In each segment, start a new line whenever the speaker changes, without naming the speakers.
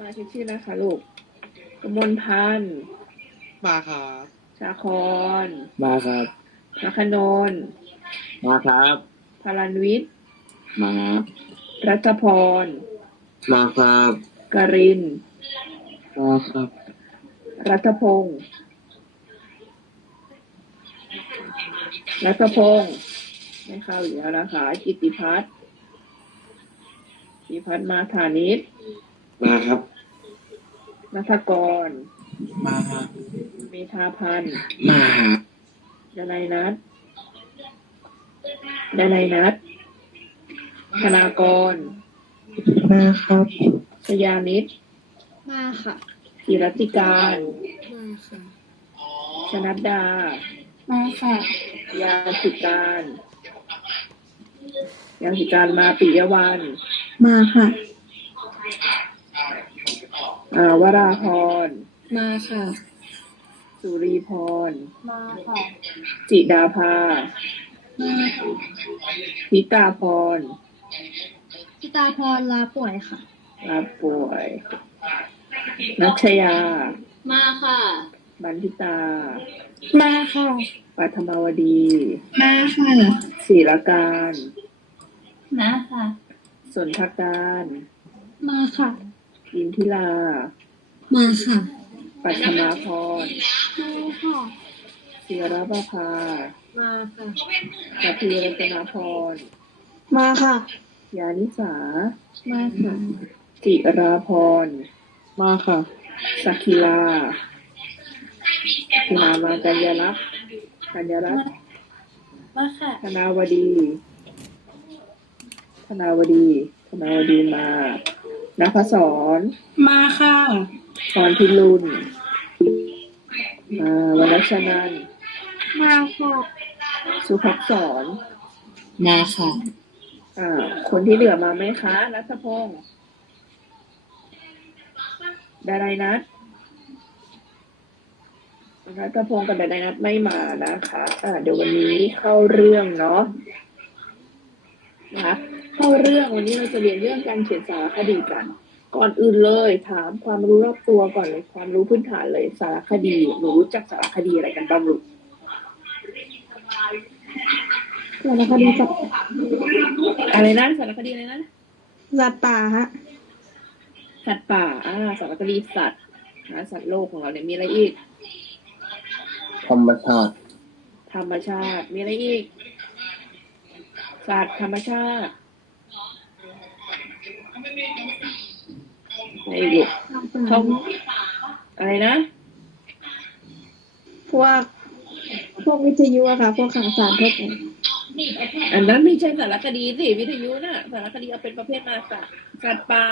มาชิกชื่อนะคะลูกกมลพันธ์
มาครับ
ชาคอน
มาครับ
นัคนนท์
มาครับ
พารันวิทย์
มาครับ
รัตพร
มาครับ
กริน
มาครับ
รัตพงศ์รัตพงศ์ไม่เข้าอยู่แล้วนะคะ กิตติพัฒน์กิตติพัฒน์มาธานิต
มาครับ
นัทกร
มาครับ
เมธาพันธ์
มาครับ
ดนัยนัทดนัยนัทธนากร
มาครับ
ชยานิต
มาค่ะ
ธีรติการ
มาค่ะ
ชนัดดา
มาค่ะ
ยาสิการยาสิการมาปิยวัน
มาค่ะ
อ่าวราพร
มาค่ะ
สุรีพร
มาค่ะ
จิดาภา
มาค่ะ
พิตาพร
พี่ตาพรลาป่วยค่ะ
ลาป่วย นัชยา
มาค่ะ
บันทิตา
มาค่ะ
ปัทมาวดี
มาค่ะ
ศิรการ
มาค่ะ
สนทการ
มาค่ะ
อินทิลา
มาค่ะ
ปัทมาพร
มาค่ะ
ศิรประภา
มาค่ะ
สัพพีรัตนาพร
มาค่ะ
ยานิสา
มาค่ะ
จิราพร
มาค่ะ
สักคิลาคินามากัญญาลักษณ์กัญญาลักษณ์
มาค่ะ
ธนาวดี ธนาวดี ธนาวดีมา นัพศร
มาค่ะ
พรพิรุณอ่าวรชนันท์
มาค่ะ
สุภักษร
มาค่ะ
อ่าคนที่เหลือมาไหมคะ รัฐพงศ์ดารายนัทรัฐพงศ์กับดารายนัทไม่มานะคะ อ่าเดี๋ยววันนี้เข้าเรื่องเนาะนะคะ เข้าเรื่องวันนี้เราจะเรียนเรื่องการเขียนสารคดีกัน ก่อนอื่นเลยถามความรู้รอบตัวก่อนเลยความรู้พื้นฐานเลยสารคดีหนูรู้จักสารคดีอะไรกันบ้างลูก
สารคดีสัตว์
อะไรนะสารคดีอะไรนะ
สัตว์ป่าฮะ
สัตว์ป่าอ่าสารคดีสัตว์นะสัตว์โลกของเราเนี่ยมีอะไรอีก
ธรรมชาติ
ธรรมชาติมีอะไรอีกสัตว์ธรรมชาติ อะไรอีกลูกท่องอะไรนะ
พวก พวกวิทยุอะค่ะ พวกข่าวสารทั่วไป
อันนั้นไม่ใช่สารคดีสิวิทยุน่ะสารคดีเอาเป็นประเภทมาสัตว์สัตว์ป่า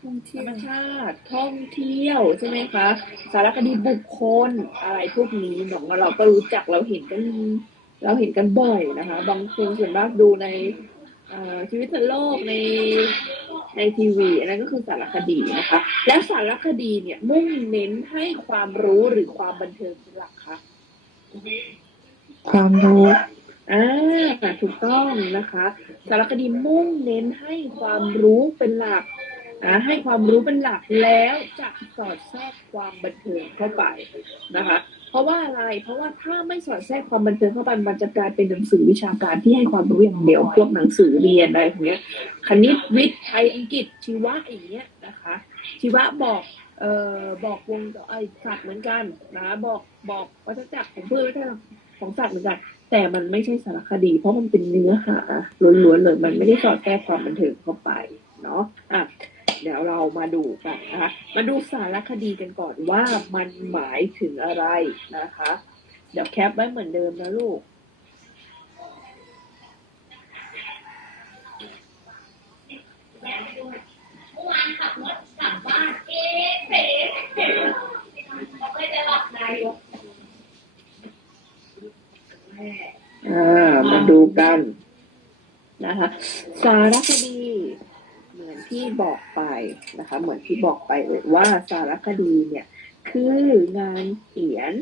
ท่อง
ธร
เที่ย
รม
ว
ชาติท่องเที่ยวใช่ไหมคะ สารคดีบุคคลอะไรพวกนี้หนองเราก็รู้จักเราเห็นกัน เราเห็นกันบ่อยนะคะ บางคนส่วนมากดูในเอ่อชีวิตโลกใน ในทีวีอันนั้นก็คือสารคดีนะคะ และสารคดีเนี่ยมุ่งเน้นให้ความรู้หรือความบันเทิงเป็นหลักคะ
ความรู้
อ่าถูกต้องนะคะ สารคดีมุ่งเน้นให้ความรู้เป็นหลักอ่าให้ความรู้เป็นหลักแล้วจะสอดแทรกความบันเทิงเข้าไปนะคะเพ ราะว่าอะไร เพราะว่าถ้าไม่สอดแทรกความบันเทิงเข้าไปมันจะกลายเป็นหนังสือวิชาการที่ให้ความรู้อย่างเดียวพวกหนังสือเรียนอะไรอย่างเงี้ยคณิตวิทย์ไทยอังกฤษชีวะอย่างเงี้ยนะคะ ชีวะบอกเอ่อบอกวงไอสัตว์เหมือนกันนะบอกบอกวัฏจักรของพืชวัฏจักรของสัตว์เหมือนกันแแต่มันไม่ใช่สารคดี เพราะมันเป็นเนื้อหาล้วนๆเลยมันไม่ได้สอดแทรกความบันเทิงเข้าไปเนาะอะ เดี๋ยวเรามาดูกันนะคะ มาดูสารคดีกันก่อนว่ามันหมายถึงอะไรนะคะ เดี๋ยวแคปไว้เหมือนเดิมนะลูกอ่ามาดูกันนะคะ สารคดี ที่บอกไปนะคะ เหมือนที่บอกไปเลยว่าสารคดีเนี่ยคืองานเขียน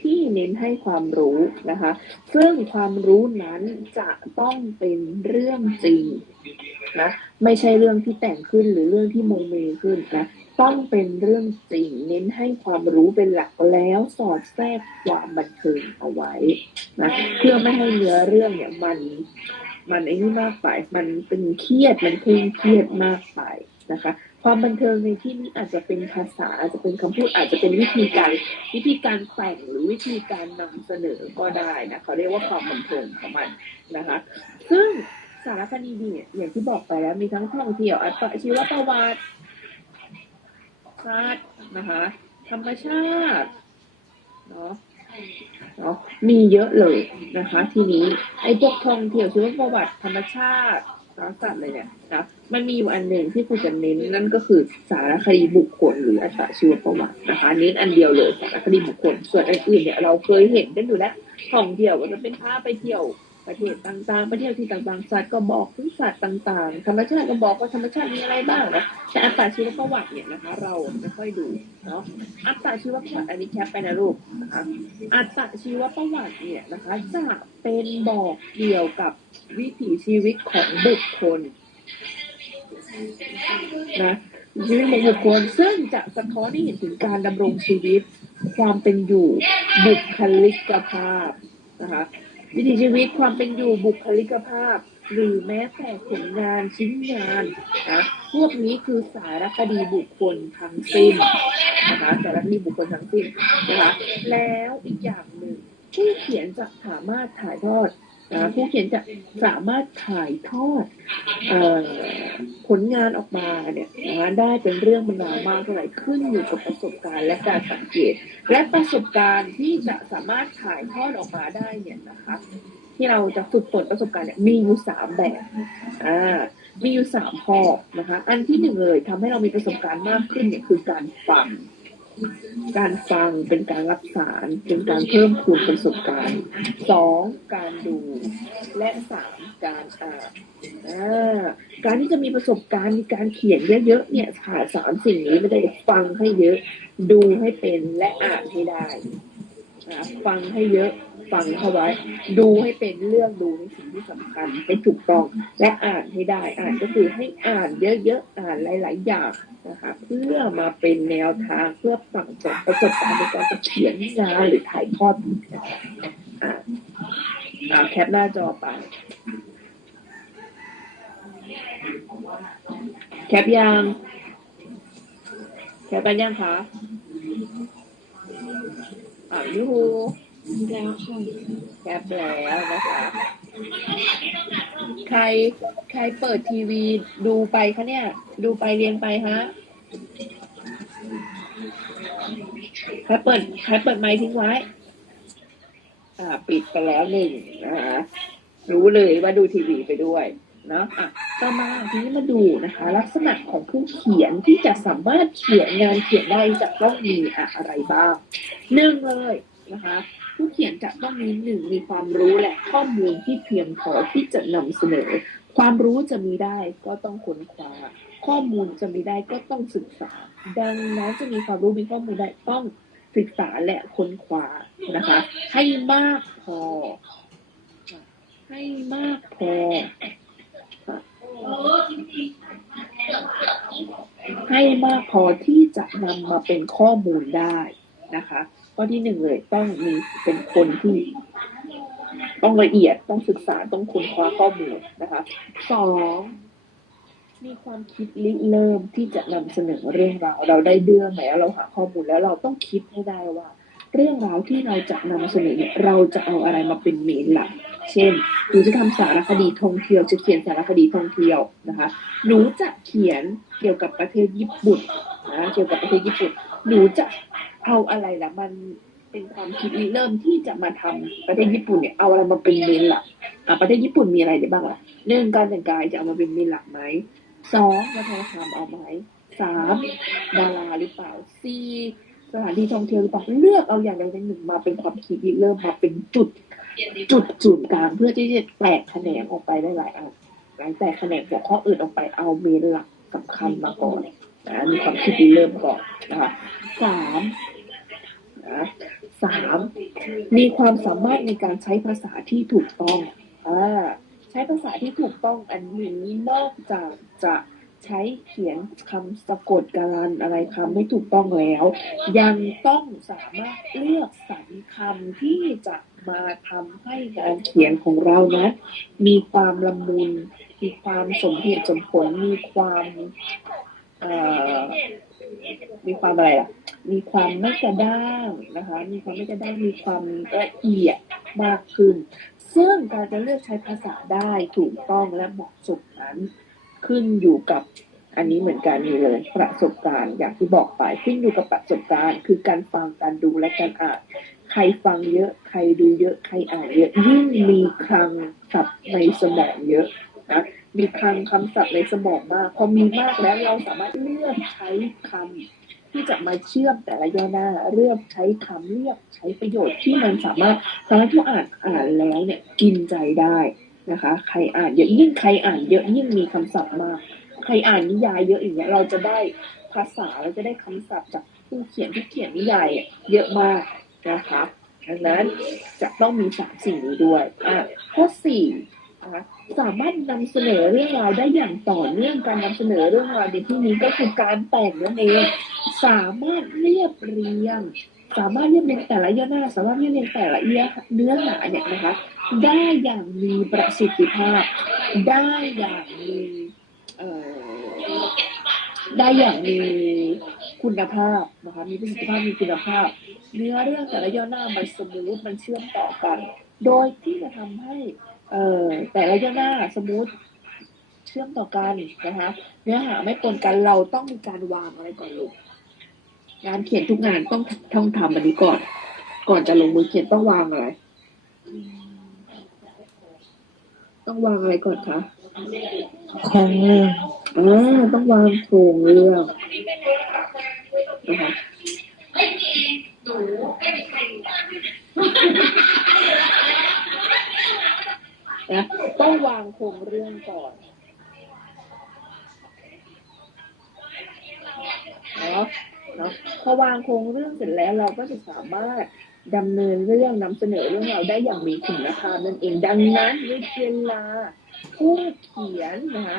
ที่เน้นให้ความรู้นะคะ ซึ่งความรู้นั้นจะต้องเป็นเรื่องจริงนะไม่ใช่เรื่องที่แต่งขึ้นหรือเรื่องที่โมเมขึ้นนะต้องเป็นเรื่องจริง เน้นให้ความรู้เป็นหลักแล้วสอดแทรกความบันเทิงเอาไว้นะเพื่อไม่ให้เนื้อเรื่องเนี่ยมัน มันไอ้นี่มากไป มันเป็นเครียดมันเคร่งเครียดมากไปนะคะ ความบันเทิงในที่นี้อาจจะเป็นภาษาอาจจะเป็นคำพูดอาจจะเป็นวิธีการวิธีการแต่งหรือวิธีการนำเสนอก็ได้นะเขาเรียกว่าความบันเทิงของมันนะคะ ซึ่งสารคดีเนี่ยอย่างที่บอกไปแล้วมีทั้งท่องเที่ยวอัตชีวประวัติศาสตร์นะคะ ธรรมชาติเนาะ เนาะมีเยอะเลยนะคะ ทีนี้ไอ้พวกท่องเที่ยวชีวประวัติธรรมชาติสารสัตว์เลยเนี่ยนะมันมีอยู่อันหนึ่งที่คุณจะเน้นนั่นก็คือสารคดีบุคคลหรืออัตชีวประวัตินะคะเน้นอันเดียวเลยสารคดีบุคคลส่วนอันอื่นเนี่ยเราเคยเห็นกันอยู่แล้วท่องเที่ยวก็จะเป็นพาไปเที่ยว ประเทศต่างๆ ประเทศที่ต่างๆ สัตว์ก็บอกถึงสัตว์ต่างๆ ธรรมชาติก็บอกว่าธรรมชาติมีอะไรบ้างนะแต่อัตชีวประวัติเนี่ยนะคะ เราไม่ค่อยดูเนาะอัตชีวประวัติอันนี้แคปไปนะลูกนะคะอัตชีวประวัติเนี่ยนะคะ จะเป็นบอกเกี่ยวกับวิถีชีวิตของบุคคลนะชีวิตของบุคคลซึ่งจะสะท้อนให้เห็นถึงการดำรงชีวิต ความเป็นอยู่บุคลิกภาพนะคะ วิถีชีวิตความเป็นอยู่บุคลิกภาพ หรือแม้แต่ผลงานชิ้นงานนะพวกนี้คือสารคดีบุคคลทั้งสิ้นนะคะสารคดีบุคคลทั้งสิ้นนะคะแล้วอีกอย่างหนึ่งผู้เขียนจะสามารถถ่ายทอด ผู้เขียนจะสามารถถ่ายทอดอผลงานออกมาเนี่ยนะได้เป็นเรื่องเป็นามากเท่าไหร่ขึ้นอยู่กับประสบการณ์และการสังเกต และประสบการณ์ที่จะสามารถถ่ายทอดออกมาได้เนี่ยนะคะ ที่เราจะฝึกฝนประสบการณ์เนี่ยมีอยู่สามแบบอ่ามีอยู่สามข้อนะคะ อันที่หนึ่งเลยทำให้เรามีประสบการณ์มากขึ้นเนี่ยคือการฟัง การฟังเป็นการรับสารเป็นการเพิ่มพูนประสบการณ์สองการดู และสามการอ่านการที่จะมีประสบการณ์มีการเขียนเยอะๆเนี่ยขาดสามสิ่งนี้ไม่ได้ฟังให้เยอะ ดูให้เป็นและอ่านให้ได้ อ่าฟังให้เยอะฟังเข้าไว้ ดูให้เป็นเรื่องดูในสิ่งที่สำคัญให้ถูกต้องและอ่านให้ได้อ่านก็คือให้อ่านเยอะๆอ่านหลายๆอย่างนะคะเพื่อมาเป็นแนวทางเพื่อสั่งสมประสบการณ์ในการเขียนงานหรือถ่ายทอดอ่าอ่าแคปหน้าจอไป แคปยังแคปกันยังคะ อ่ายูฮู
แล้วค่ะ
แคปแล้วนะคะใครใครเปิดทีวีดูไปคะเนี่ย ดูไปเรียนไปฮะใครเปิดใครเปิดไมค์ทิ้งไว้ อ่า ปิดไปแล้วหนึ่งนะคะรู้เลยว่าดูทีวีไปด้วย เนาะอะต่อมาทีนี้มาดูนะคะ ลักษณะของผู้เขียนที่จะสามารถเขียนงานเขียนได้จะต้องมีอะไรบ้างหนึ่งเลยนะคะ ผู้เขียนจะต้องมีหนึ่งมีความรู้และข้อมูลที่เพียงพอที่จะนำเสนอ ความรู้จะมีได้ก็ต้องค้นคว้าข้อมูลจะมีได้ก็ต้องศึกษา ดังนั้นจะมีความรู้มีข้อมูลได้ต้องศึกษาและค้นคว้านะคะ ให้มากพอ ให้มากพอ ให้มากพอที่จะนำมาเป็นข้อมูลได้นะคะข้อที่หนึ่งเลยต้องมีเป็นคนที่ต้องละเอียดต้องศึกษาต้องค้นคว้าข้อมูลนะคะสองมีความคิดริเริ่มที่จะนำเสนอเรื่องราวเราได้เรื่องแล้วเราหาข้อมูลแล้วเราต้องคิดให้ได้ว่า เรื่องราวที่เราจะนำเสนอเนี่ยเราจะเอาอะไรมาเป็นเมนหลัก เช่นหนูจะทำสารคดีท่องเที่ยวจะเขียนสารคดีท่องเที่ยวนะคะหนูจะเขียนเกี่ยวกับประเทศญี่ปุ่นนะเกี่ยวกับประเทศญี่ปุ่นหนูจะเอาอะไรล่ะมันเป็นความคิดริเริ่มที่จะมาทำประเทศญี่ปุ่นเนี่ยเอาอะไรมาเป็นเมนหลักอะประเทศญี่ปุ่นมีอะไรได้บ้างล่ะหนึ่งการแต่งกายจะเอามาเป็นเมนหลักไหมสองวัฒนธรรมเอาไหมสามดาราหรือเปล่าสี่สถานที่ท่องเที่ยวหรือเปล่าเลือกเอาอย่างใดอย่างหนึ่งมาเป็นความคิดริเริ่มมาเป็นจุด จุดศูนย์กลางเพื่อที่จะแตกแขนงออกไปได้หลายอันหลังแตกแขนงหัวข้ออื่นออกไปเอาเมนหลักสำคัญมาก่อนนะมีความคิดเริ่มก่อนนะคะสามนะสามมีความสามารถในการใช้ภาษาที่ถูกต้องอ่าใช้ภาษาที่ถูกต้องอันนี้นอกจากจะใช้เขียนคำสะกดการันอะไรคำไม่ถูกต้องแล้ว ยังต้องสามารถเลือกสรรคำที่จะ มาทำให้การเขียนของเรานะมีความละมุน มีความสมเหตุสมผล มีความมีความอะไรล่ะ มีความไม่กระด้างนะคะ มีความไม่กระด้าง มีความละเอียดมากขึ้น ซึ่งการจะเลือกใช้ภาษาได้ถูกต้องและเหมาะสมนั้น ขึ้นอยู่กับอันนี้เหมือนกันนี่เลยประสบการณ์อย่างที่บอกไปขึ้นอยู่กับประสบการณ์ คือการฟังการดูและการอ่าน ใครฟังเยอะ ใครดูเยอะ ใครอ่านเยอะ ยิ่งมีคลังศัพท์ในสมองเยอะนะมีคลังคำศัพท์ในสมองมากพอมีมากแล้วเราสามารถเลือกใช้คำที่จะมาเชื่อมแต่ละย่อหน้าเลือกใช้คำเลือกใช้ประโยชน์ที่มันสามารถทำให้ผู้อ่านอ่านแล้วเนี่ยกินใจได้นะคะ ใครอ่านเยอะยิ่งใครอ่านเยอะยิ่งมีคำศัพท์มาก ใครอ่านนิยายเยอะอย่างเงี้ยเราจะได้ภาษาเราจะได้คำศัพท์จากผู้เขียนที่เขียนนิยายเยอะมาก นะคะดังนั้นจะต้องมีสามสิ่งนี้ด้วยอะข้อสี่นะคะสามารถนำเสนอเรื่องราวได้อย่างต่อเนื่องการนำเสนอเรื่องราวในที่นี้ก็คือการแต่งนั่นเองสามารถเรียบเรียง สามารถเรียบเรียงแต่ละย่อหน้า สามารถเรียบเรียงแต่ละเนื้อหาเนี่ยนะคะ ได้อย่างมีประสิทธิภาพ ได้อย่างมีเอ่อได้อย่างมี คุณภาพนะคะมีประสิทธิภาพมีคุณภาพ เนื้อเรื่องแต่ละย่อหน้ามันสมูทมันเชื่อมต่อกัน โดยที่จะทำให้เอ่อแต่ละย่อหน้าสมูทเชื่อมต่อกันนะคะเนื้อหาไม่ปนกันเราต้องมีการวางอะไรก่อนลูกงานเขียนทุกงานต้องต้องทำอันนี้ก่อน ก่อนจะลงมือเขียนต้องวางอะไร ต้องวางอะไรก่อนคะ
ของเรื่อง
อ่าต้องวางโครงเรื่อง นะคะนะต้องวางโครงเรื่องก่อนเนาะเนาะพอวางโครงเรื่องเสร็จแล้วเราก็จะสามารถดำเนินเรื่องนำเสนอเรื่องเราได้อย่างมีคุณภาพนั่นเองดังนั้นเวลาผู้เขียนนะคะ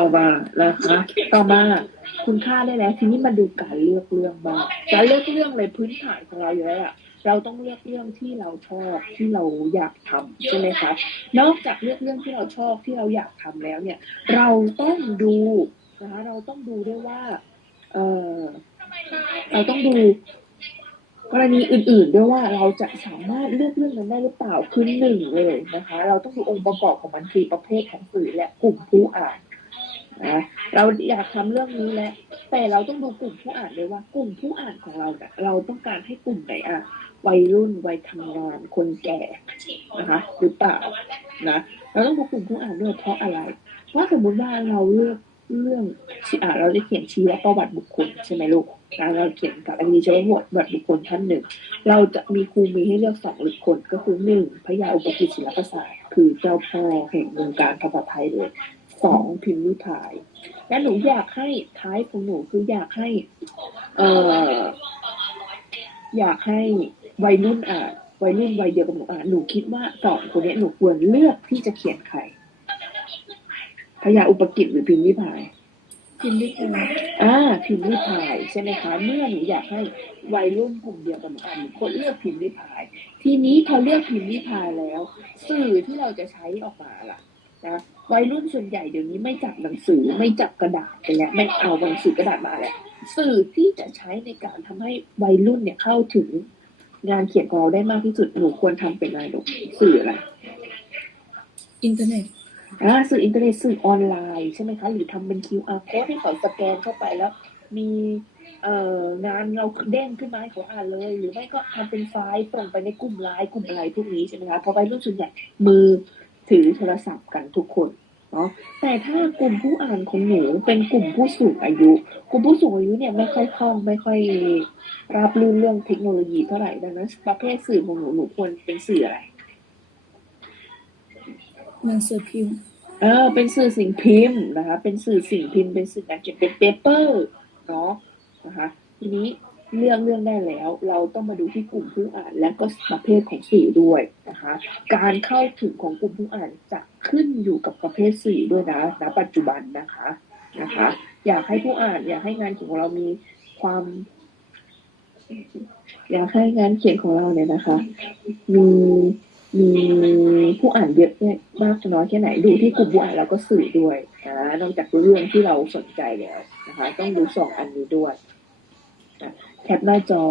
อมานะคะต่อมาคุณค่าได้แล้วทีนี้มาดูการเลือกเรื่องบ้างการเลือกเรื่องเลยพื้นฐานของเราอยู่แล้วอะเราต้องเลือกเรื่องที่เราชอบที่เราอยากทำใช่ไหมคะนอกจากเลือกเรื่องที่เราชอบที่เราอยากทำแล้วเนี่ย เราต้องดูนะคะเราต้องดูด้วยว่า เออเราต้องดู กรณีอื่นๆ ด้วยว่าเราจะสามารถเลือกเรื่องนั้นได้หรือเปล่าคือหนึ่งเลยนะคะ เราต้องดูองค์ประกอบของมันคือประเภทของสื่อและกลุ่มผู้อ่านนะเราอยากทำเรื่องนี้แหละแต่เราต้องดูกลุ่มผู้อ่านด้วยว่ากลุ่มผู้อ่านของเราเนี่ยเราต้องการให้กลุ่มไหนอะวัยรุ่นวัยทำงานคนแก่นะคะหรือเปล่านะเราต้องดูกลุ่มผู้อ่านด้วยเพราะอะไรว่าสมมุติว่าเราเลือก เรื่องอ่าเราจะเขียนชีวประวัติบุคคลใช่ไหมลูกเราเขียนกับอันนี้ชีวประวัติบุคคลท่านหนึ่ง เราจะมีครูมีให้เลือกสองหรือคนก็คือหนึ่งพระยาอุปกิจศิลปศาสตร์คือเจ้าพ่อแห่งวงการภาษาไทยเลยสองพิมพ์ริพาย และหนูอยากให้ท้ายของหนูคืออยากให้ เอ่ออยากให้วัยรุ่นอ่านวัยรุ่นวัยเดียวกับหนูอ่านหนูคิดว่าสองคนนี้หนูควรเลือกที่จะเขียนใคร พญาอุปกิจหรือพิมพ์ริพาย
พิมพ์ได้ค่ะ
อ่าพิมพ์ริพายใช่ไหมคะเมื่อหนูอยากให้วัยรุ่นกลุ่มเดียวกับหนูอ่านหนูควรเลือกพิมพ์ริพาย ทีนี้พอเลือกพิมพ์ริพายแล้ว สื่อที่เราจะใช้ออกมาล่ะนะวัยรุ่นส่วนใหญ่เดี๋ยวนี้ไม่จับหนังสือไม่จับกระดาษไปแล้วไม่เอาหนังสือกระดาษมาแล้วสื่อที่จะใช้ในการทำให้วัยรุ่นเนี่ยเข้าถึงงานเขียนของเราได้มากที่สุดหนูควรทำเป็นอะไรลูกสื่ออะไร
อินเทอร์เน็ต
อ่าสื่ออินเทอร์เน็ตสื่อออนไลน์ใช่ไหมคะ หรือทำเป็น QR code ให้เขาสแกนเข้าไปแล้ว มีเอ่องานเราเด้งขึ้นมาให้เขาอ่านเลย หรือไม่ก็ทำเป็นไฟล์ส่งไปในกลุ่มไลน์กลุ่มอะไรพวกนี้ใช่ไหมคะเพราะวัยรุ่นส่วนใหญ่มือถือโทรศัพท์กันทุกคนเนาะแต่ถ้ากลุ่มผู้อ่านของหนูเป็นกลุ่มผู้สูงอายุ กลุ่มผู้สูงอายุเนี่ยไม่ค่อยคล่องไม่ค่อยรับรู้เรื่องเทคโนโลยีเท่าไหร่ดังนั้นประเภทสื่อของหนูหนูควรเป็นสื่ออะไร
หนังสือพิมพ์
เออ เป็นสื่อสิ่งพิมพ์นะคะ เป็นสื่อสิ่งพิมพ์ เป็นสื่อการเขียนเป็นเปเปอร์เนาะนะคะ ทีนี้เรื่องเรื่องได้แล้ว เราต้องมาดูที่กลุ่มผู้อ่านและก็ประเภทของสื่อด้วยนะคะ การเข้าถึงของกลุ่มผู้อ่านจะขึ้นอยู่กับประเภทสื่อด้วยนะณปัจจุบันนะคะนะคะ อยากให้ผู้อ่านอยากให้งานเขียนของเรามีความ อยากให้งานเขียนของเราเนี่ยนะคะ มี มีผู้อ่านเยอะแยะมากน้อยแค่ไหนดูที่กลุ่มผู้อ่านแล้วก็สื่อด้วยนะนอกจากเรื่องที่เราสนใจแล้วนะคะ ต้องดูสองอันนี้ด้วยนะแคปหน้าจอ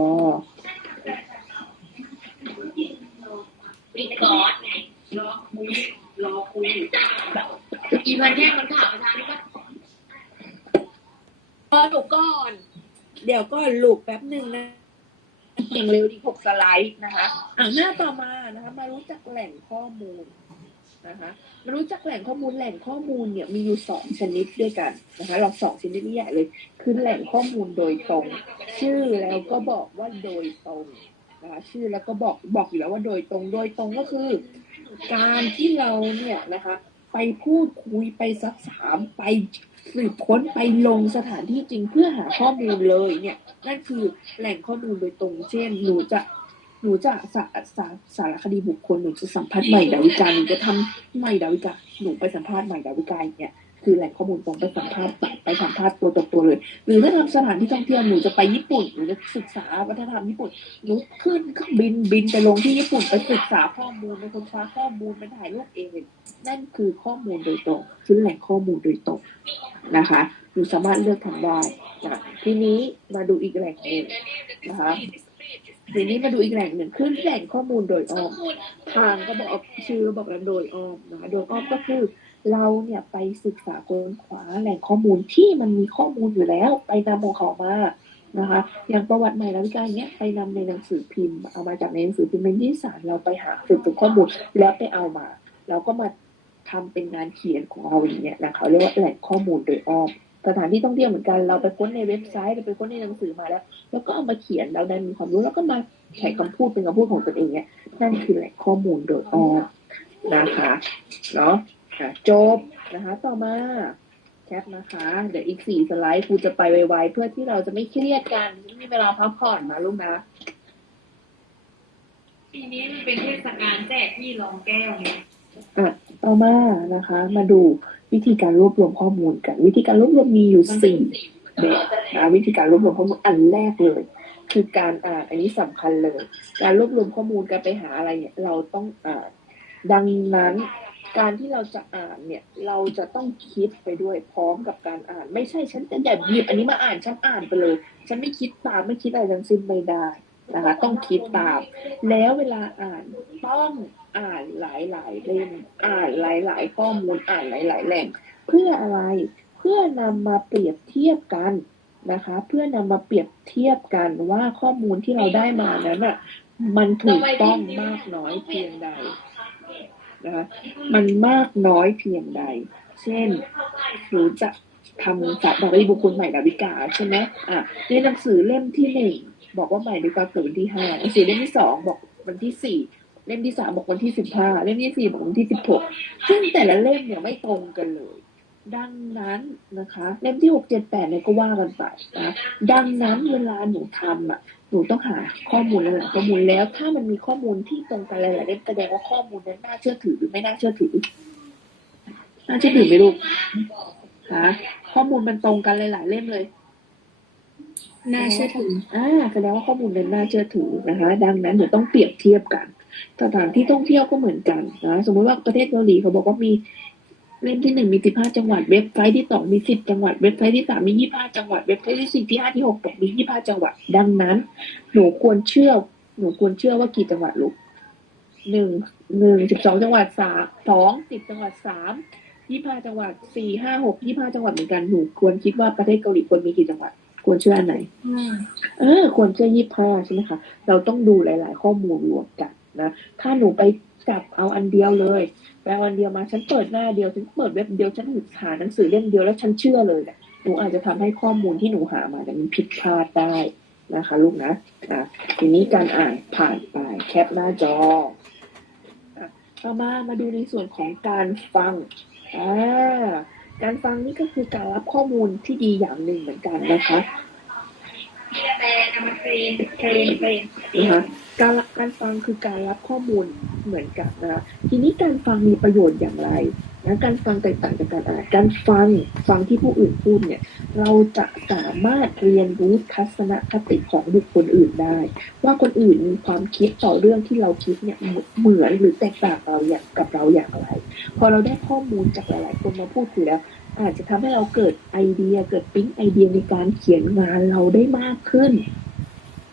ปิดก่อนไงรอคุยรอคุยอีพันแยกมันข่าวประธานนี่ก็รอหนูก่อน
เดี๋ยวก็ลูกแป๊บหนึ่งนะ เก่างเร็วดีหกสไลด์นะคะอ่าหน้าต่อมานะคะมารู้จักแหล่งข้อมูลนะคะมารู้จักแหล่งข้อมูลแหล่งข้อมูลเนี่ยมีอยู่สองชนิดด้วยกันนะคะเราสองชนิดใหญ่เลย คือแหล่งข้อมูลโดยตรง ชื่อแล้วก็บอกว่าโดยตรงนะคะชื่อแล้วก็บอกบอกอยู่แล้วว่าโดยตรงโดยตรงก็คือ การที่เราเนี่ยนะคะ ไปพูดคุยไปซักถามไป สืบค้นไปลงสถานที่จริงเพื่อหาข้อมูลเลยเนี่ยนั่นคือแหล่งข้อมูลโดยตรง เช่น หนูจะหนูจะสาสาสารคดีบุคคลหนูจะสัมภาษณ์ใหม่ดาวิกาหนูจะทำใหม่ดาวิกาหนูไปสัมภาษณ์ใหม่ดาวิกาเนี่ย คือแหล่งข้อมูลตรงไปสัมภาษณ์ไปสัมภาษณ์ตัวต่อตัวเลย หรือถ้าทำสถานที่ท่องเที่ยวหนูจะไปญี่ปุ่นหนูจะศึกษาวัฒนธรรมญี่ปุ่นหนูขึ้นเครื่องบินบินไปลงที่ญี่ปุ่นไปศึกษาข้อมูลไปค้นคว้าข้อมูลไปถ่ายรูปเอง นั่นคือข้อมูลโดยตรงคือแหล่งข้อมูลโดยตรงนะคะหนูสามารถเลือกทำได้นะทีนี้มาดูอีกแหล่งหนึ่งนะคะทีนี้มาดูอีกแหล่งหนึ่งคือแหล่งข้อมูลโดยอ้อมทางก็บอกชื่อบอกแล้วโดยอ้อมนะคะโดยอ้อมก็คือ เราเนี่ยไปศึกษาค้นคว้าแหล่งข้อมูลที่มันมีข้อมูลอยู่แล้ว ไปนำของเขามานะคะ อย่างประวัติใหม่ดาวิกาเนี้ยไปนำในหนังสือพิมพ์ เอามาจากในหนังสือพิมพ์เป็นที่สารเราไปหาสืบค้นข้อมูลแล้วไปเอามาแล้วก็มาทำเป็นงานเขียนของเราอย่างเงี้ยนะคะเรียกว่าแหล่งข้อมูลโดยอ้อมสถานที่ท่องเที่ยวเหมือนกันเราไปค้นในเว็บไซต์เราไปค้นในหนังสือมาแล้ว แล้วก็เอามาเขียนเราได้มีความรู้แล้วก็มาแข่คำพูดเป็นคำพูดของตนเองเนี่ยนั่นคือแหล่งข้อมูลโดยอ้อมนะคะเนาะ ค่ะจบนะคะ ต่อมาแคปนะคะ เดี๋ยวอีกสี่สไลด์ครูจะไปไวๆเพื่อที่เราจะไม่เครียดกันมีเวลาพักผ่อนนะลูกนะ
ปีนี้มันเป็นเทศกาลแจกที่รองแก้วเนี่ย
อะต่อมานะคะ มาดูวิธีการรวบรวมข้อมูลกัน วิธีการรวบรวมมีอยู่สี่แบบนะวิธีการรวบรวมข้อมูลอันแรกเลย คือการอ่านอันนี้สำคัญเลย การรวบรวมข้อมูลการไปหาอะไรเนี่ยเราต้องอ่านดังนั้น การที่เราจะอ่านเนี่ย เราจะต้องคิดไปด้วยพร้อมกับการอ่าน ไม่ใช่ฉันจะแบบหยิบอันนี้มาอ่านฉันอ่านไปเลย ฉันไม่คิดตามไม่คิดอะไรทั้งสิ้นไม่ได้นะคะ ต้องคิดตาม แล้วเวลาอ่านต้องอ่านหลายๆเล่มอ่านหลาย ๆ ข้อมูลอ่านหลาย ๆ แหล่ง เพื่ออะไรเพื่อนำมาเปรียบเทียบกันนะคะ เพื่อนำมาเปรียบเทียบกันว่าข้อมูลที่เราได้มานั้นอะมันถูกต้องมากน้อยเพียงใด นะคะมันมากน้อยเพียงใด เช่นหนูจะทำสัตว์ดาวิบุคคลใหม่ดาวิกาใช่ไหมอะในหนังสือเล่มที่หนึ่งบอกว่าใหม่ดาวิกาเกิดวันที่ห้าหนังสือเล่มที่สองบอกวันที่สี่เล่มที่สามบอกวันที่สิบห้าเล่มที่สี่บอกวันที่สิบหกซึ่งแต่ละเล่มเนี่ยไม่ตรงกันเลย ดังนั้นนะคะ เล่มที่หกเจ็ดแปดเนี่ยก็ว่ากันไปนะดังนั้นเวลาหนูทำอะ หนูต้องหาข้อมูลหลายๆข้อมูลแล้ว ถ้ามันมีข้อมูลที่ตรงกันหลายๆเล่มแสดงว่าข้อมูลนั้นน่าเชื่อถือหรือไม่น่าเชื่อถือน่าเชื่อถือไหมลูกหาข้อมูลมันตรงกันหลายๆเล่มเลย
น่าเชื่อถือ
อ่าแสดงว่าข้อมูลนั้นน่าเชื่อถือนะคะ ดังนั้นเดี๋ยวต้องเปรียบเทียบกันสถานที่ท่องเที่ยวก็เหมือนกันนะสมมติว่าประเทศเกาหลีเขาบอกว่ามี เล่มที่หนึ่งมีสิบห้าจังหวัด เว็บไซต์ที่สองมีสิบจังหวัด เว็บไซต์ที่สามมียี่ห้าจังหวัด เว็บไซต์ที่สี่ที่ห้าที่หกบอกมียี่ห้าจังหวัด ดังนั้น หนูควรเชื่อ หนูควรเชื่อว่ากี่จังหวัดลูกหนึ่งหนึ่งสิบสองจังหวัดสามสองสิบจังหวัดสามยี่ห้าจังหวัดสี่ห้าหกยี่ห้าจังหวัดเหมือนกันหนูควรคิดว่าประเทศเกาหลีควรมีกี่จังหวัด ควรเชื่ออันไหนเออ ควรเชื่อยี่ห้าใช่ไหมคะ เราต้องดูหลาย ๆ ข้อมูลรวมกันนะ ถ้าหนูไป จับเอาอันเดียวเลยไปเอาอันเดียวมาฉันเปิดหน้าเดียวฉันเปิดเว็บเดียวฉันหาหนังสือเล่มเดียวแล้วฉันเชื่อเลยเนี่ยหนูอาจจะทำให้ข้อมูลที่หนูหามาเนี่มันผิดพลาดได้นะคะ ลูกนะอะทีนี้การอ่านผ่านไปแคปหน้าจออะต่อมามาดูในส่วนของการฟังอ่าการฟังนี่ก็คือการรับข้อมูลที่ดีอย่างหนึ่งเหมือนกันนะคะ
นำมาเทรนเทรนนะ
คะการการฟังคือการรับข้อมูลเหมือนกันนะคะทีนี้การฟังมีประโยชน์อย่างไรนะการฟังแตกต่างจากการอ่านการฟังฟังที่ผู้อื่นพูดเนี่ยเราจะสามารถเรียนรู้ทัศนคติของบุคคลอื่นได้ ว่าคนอื่นมีความคิดต่อเรื่องที่เราคิดเนี่ยเหมือนหรือแตกต่างเราอย่างกับเราอย่างไร พอเราได้ข้อมูลจากหลาย ๆ คนมาพูดคุยแล้ว อาจจะทำให้เราเกิดไอเดียเกิดปิ๊งไอเดียในการเขียนงานเราได้มากขึ้น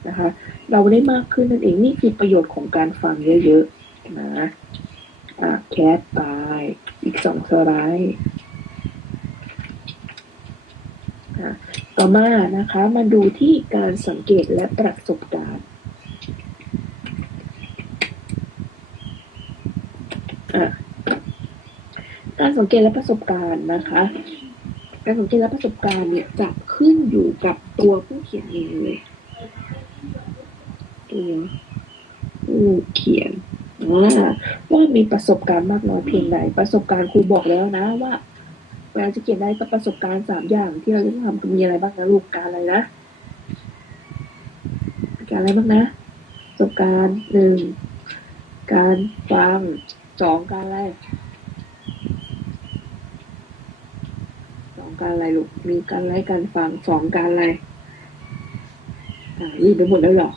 นะคะ เราได้มากขึ้นนั่นเองนี่คือประโยชน์ของการฟังเยอะๆนะอะแคสไปอีกสองสไลด์ต่อมานะคะมาดูที่การสังเกตและประสบการณ์การสังเกตและประสบการณ์นะคะ การสังเกตและประสบการณ์เนี่ยจะขึ้นอยู่กับตัวผู้เขียนเองเลย ตัวผู้เขียนว่ามีประสบการณ์มากน้อยเพียงใดประสบการณ์ครูบอกแล้วนะว่าเวลาจะเขียนได้ก็ประสบการณ์สามอย่างที่เราจะต้องทำมีอะไรบ้างนะลูกการอะไรนะการอะไรบ้างนะประสบการณ์หนึ่งการฟังสองการอะไรสองการอะไรลูกมีการอะไรการฟังสองการอะไรอ่าลืมไปหมดแล้วหรอ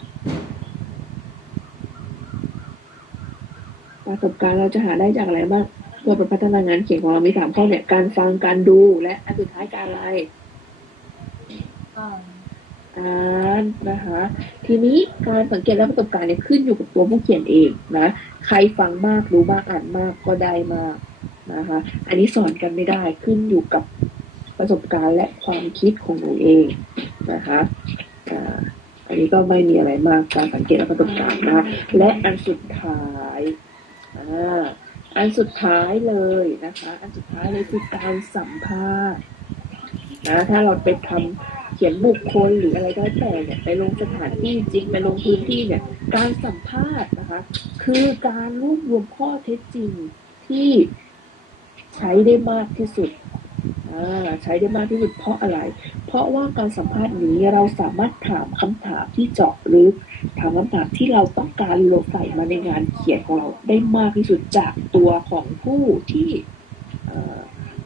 ประสบการณ์เราจะหาได้จากอะไรบ้างเพื่อไปพัฒนางานเขียนของเรามีสามข้อเนี่ยการฟังการดูและอันสุดท้ายการอะไรอ่านนะคะทีนี้การสังเกตและประสบการณ์เนี่ยขึ้นอยู่กับตัวผู้เขียนเองนะใครฟังมากรู้มากอ่านมากก็ได้มากนะคะอันนี้สอนกันไม่ได้ขึ้นอยู่กับประสบการณ์และความคิดของหนูเองนะคะอ่าอันนี้ก็ไม่มีอะไรมากการสังเกตและประสบการณ์นะคะและอันสุดท้าย อันสุดท้ายเลยนะคะ อันสุดท้ายเลยคือการสัมภาษณ์นะถ้าเราไปทำเขียนบุคคลหรืออะไรก็แล้วแต่เนี่ยไปลงสถานที่จริงไปลงพื้นที่เนี่ย การสัมภาษณ์นะคะ คือการรวบรวมข้อเท็จจริงที่ใช้ได้มากที่สุด ใช้ได้มากที่สุดเพราะอะไร เพราะว่าการสัมภาษณ์นี้เราสามารถถามคำถามที่เจาะลึก ถามคำถามที่เราต้องการลงใส่มาในงานเขียนของเราได้มากที่สุดจากตัวของผู้ที่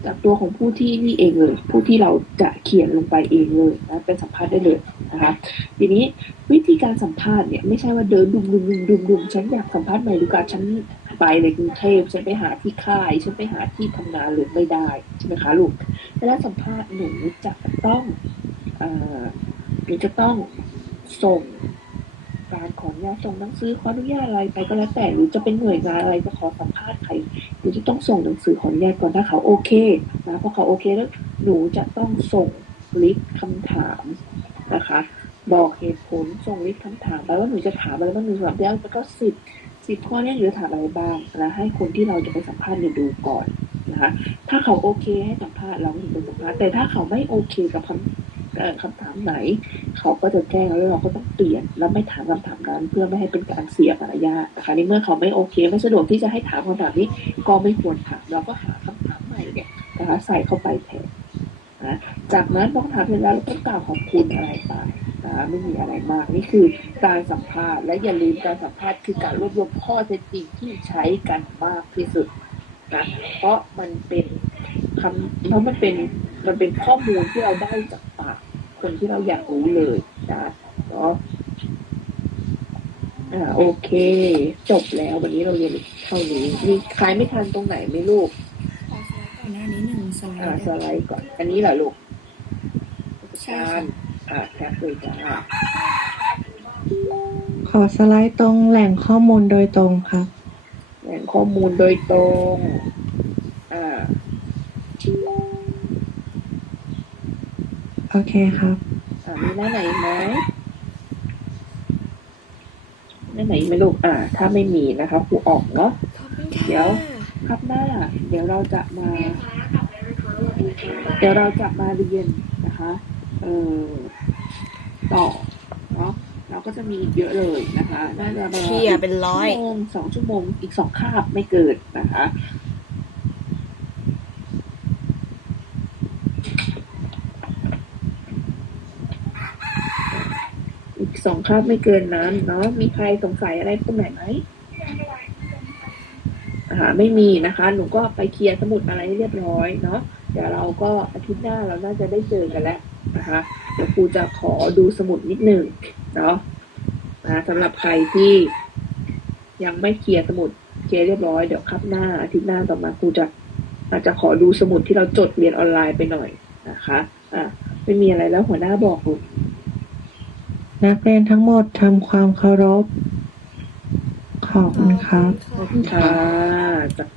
จากตัวของผู้ที่นี่เองเลย ผู้ที่เราจะเขียนลงไปเองเลยนะเป็นสัมภาษณ์ได้เลยนะคะทีนี้วิธีการสัมภาษณ์เนี่ยไม่ใช่ว่าเดินดุมดุมดุมดุมดุมฉันอยากสัมภาษณ์ใหม่ดูการฉัน ไปเลยกรุงเทพฉันไปหาที่ค่ายฉันไปหาที่ทำงานเลยไม่ได้ใช่ไหมคะลูกเวลาสัมภาษณ์หนูจะต้องอ่อหนูจะต้องส่งการขออนุญาตส่งหนังสือขออนุญาตอะไรไปก็แล้วแต่หรือจะเป็นหน่วยงานอะไรจะขอสัมภาษณ์ใครหนูจะต้องส่งหนังสือขออนุญาตก่อนถ้าเขาโอเคนะพอเขาโอเคแล้วหนูจะต้องส่งลิสต์คำถามนะคะ บอกเหตุผลส่งลิสต์คำถามไปว่าหนูจะถามอะไรบ้างหนึ่งสองสามสี่ห้าแล้วก็สิบ สิบข้อเนี้หนูจะถามอะไรบ้างนะให้คนที่เราจะไปสัมภาษณ์เนี่ยดูก่อนนะคะถ้าเขาโอเคให้สัมภาษณ์เราถึงไปสัมภาษณ์แต่ถ้าเขาไม่โอเคกับคำคำถามไหน เขาก็จะแจ้งแล้วเราก็ต้องเปลี่ยนแล้วไม่ถามคำถามนั้น เพื่อไม่ให้เป็นการเสียมารยาทนะคะในเมื่อเขาไม่โอเค ไม่สะดวกที่จะให้ถามคำถามนี้ก็ไม่ควรถามเราก็หาคำถามใหม่เนี่ยนะคะใส่เข้าไปแทนนะจากนั้นพอถามเสร็จแล้วเราต้องกล่าวขอบคุณอะไรไป ไม่มีอะไรมาก นี่คือการสัมภาษณ์และอย่าลืมการสัมภาษณ์คือการรวบรวมข้อเท็จจริงที่ใช้กันมากที่สุดนะเพราะมันเป็นคำเพราะมันเป็นมันเป็นข้อมูลที่เราได้จากปากคนที่เราอยากรู้เลยนะเนาะอ่าโอเค จบแล้ววันนี้เราเรียนเท่านี้มีใครไม่ทันตรงไหนไหมลูก
ขอสไลด์ก่อนหน้านี้หนึ่งสไล
อ่า
ด์
สไลด์ก่อน อันนี้เหรอลูก
ใช่
การ
ค่ะ
อ่าแคปเลยจ้า
ขอสไลด์ตรงแหล่งข้อมูลโดยตรงครับ
แหล่งข้อมูลโดยตรงอ่า
โอเคครับ
อ่ามีหน้าไหนไหมหน้าไหนไหมลูกอ่า ถ้าไม่มีนะคะครูออกเนาะ
ขอบคุณค่ะ
เดี๋ยวครับหน้า เดี๋ยวเราจะมา เดี๋ยวเราจะมาเรียนนะคะ เออ ต่อเนาะเราก็จะมีอีกเยอะเลยนะคะน่าจะประมาณ
เที่ยเป็นร้อย
ชั่วโมงสองชั่วโมงอีกสองคาบไม่เกินนะคะอีกสองคาบไม่เกินนั้นเนาะมีใครสงสัยอะไรตรงไหนไหมอ่าไม่มีนะคะ หนูก็ไปเคลียร์สมุดอะไรให้เรียบร้อยเนาะเดี๋ยวเราก็อาทิตย์หน้าเราน่าจะได้เจอกันแล้ว นะคะเดี๋ยวครูจะขอดูสมุดนิดหนึ่งเนาะนะสำหรับใครที่ยังไม่เคลียร์สมุดเคลียร์เรียบร้อยเดี๋ยวครับหน้าอาทิตย์หน้าต่อมาครูจะอาจจะขอดูสมุดที่เราจดเรียนออนไลน์ไปหน่อยนะคะอะไม่มีอะไรแล้วหัวหน้าบอกลูก
นักเรียนทั้งหมดทำความเคารพ ขอบคุณครับ
ขอบคุณค่ะ
ค่ะ